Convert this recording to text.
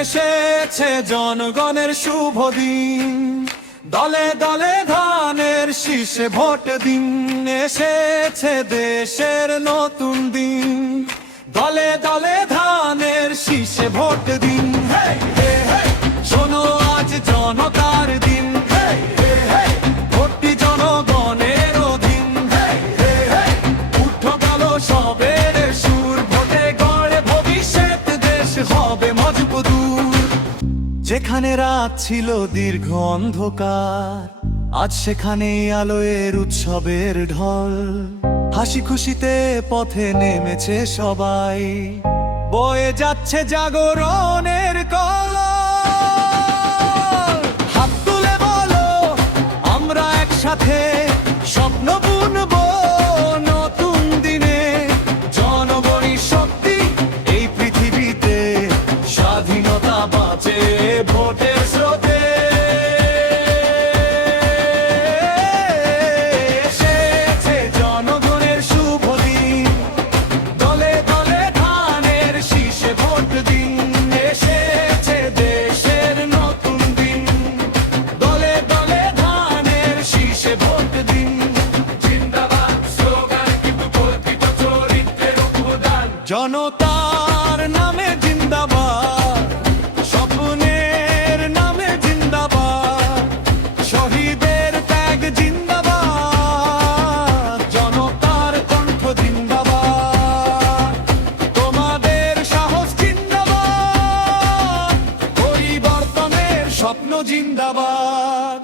এসেছে জনগণের শুভ দিন, দলে দলে ধানের শীষে ভোট দিন। এসেছে দেশের নতুন দিন, দলে দলে ধানের শীষে ভোট দিন। শোনো আজ জনতার দিন, ভোটটি জনগণের অধীন। উঠো গেল সবের সুর, ভোটে গড়ে ভবিষ্যৎ দেশ হবে মজবুত। যেখানে রাত ছিল দীর্ঘ অন্ধকার, আজ সেখানে আলোয়ের উৎসবের ঢল। হাসি খুশিতে পথে নেমেছে সবাই, বয়ে যাচ্ছে জাগরণের কল। হাত তুলে বলো আমরা একসাথে স্বপ্ন বুনবো নতুন দিনে। জনগণই শক্তি এই পৃথিবীতে, স্বাধীনতা বাঁচে ভোটের স্রোতে। এসেছে জনগণের শুভ দিন, দলে দলে ধানের শীষে ভোট দিন। এসেছে দেশের নতুন দিন, দলে দলে ধানের শীষে ভোট দিন। জিন্দাবাদ স্লোগান কিন্তু কল্পিত চরিত্রের উপাদান। জনতার নামে জিন্দাবাদ, স্বপ্নের নামে জিন্দাবাদ, শহীদের ত্যাগ জিন্দাবাদ, জনতার কণ্ঠ জিন্দাবাদ, তোমাদের সাহস জিন্দাবাদ, পরিবর্তনের স্বপ্ন জিন্দাবাদ।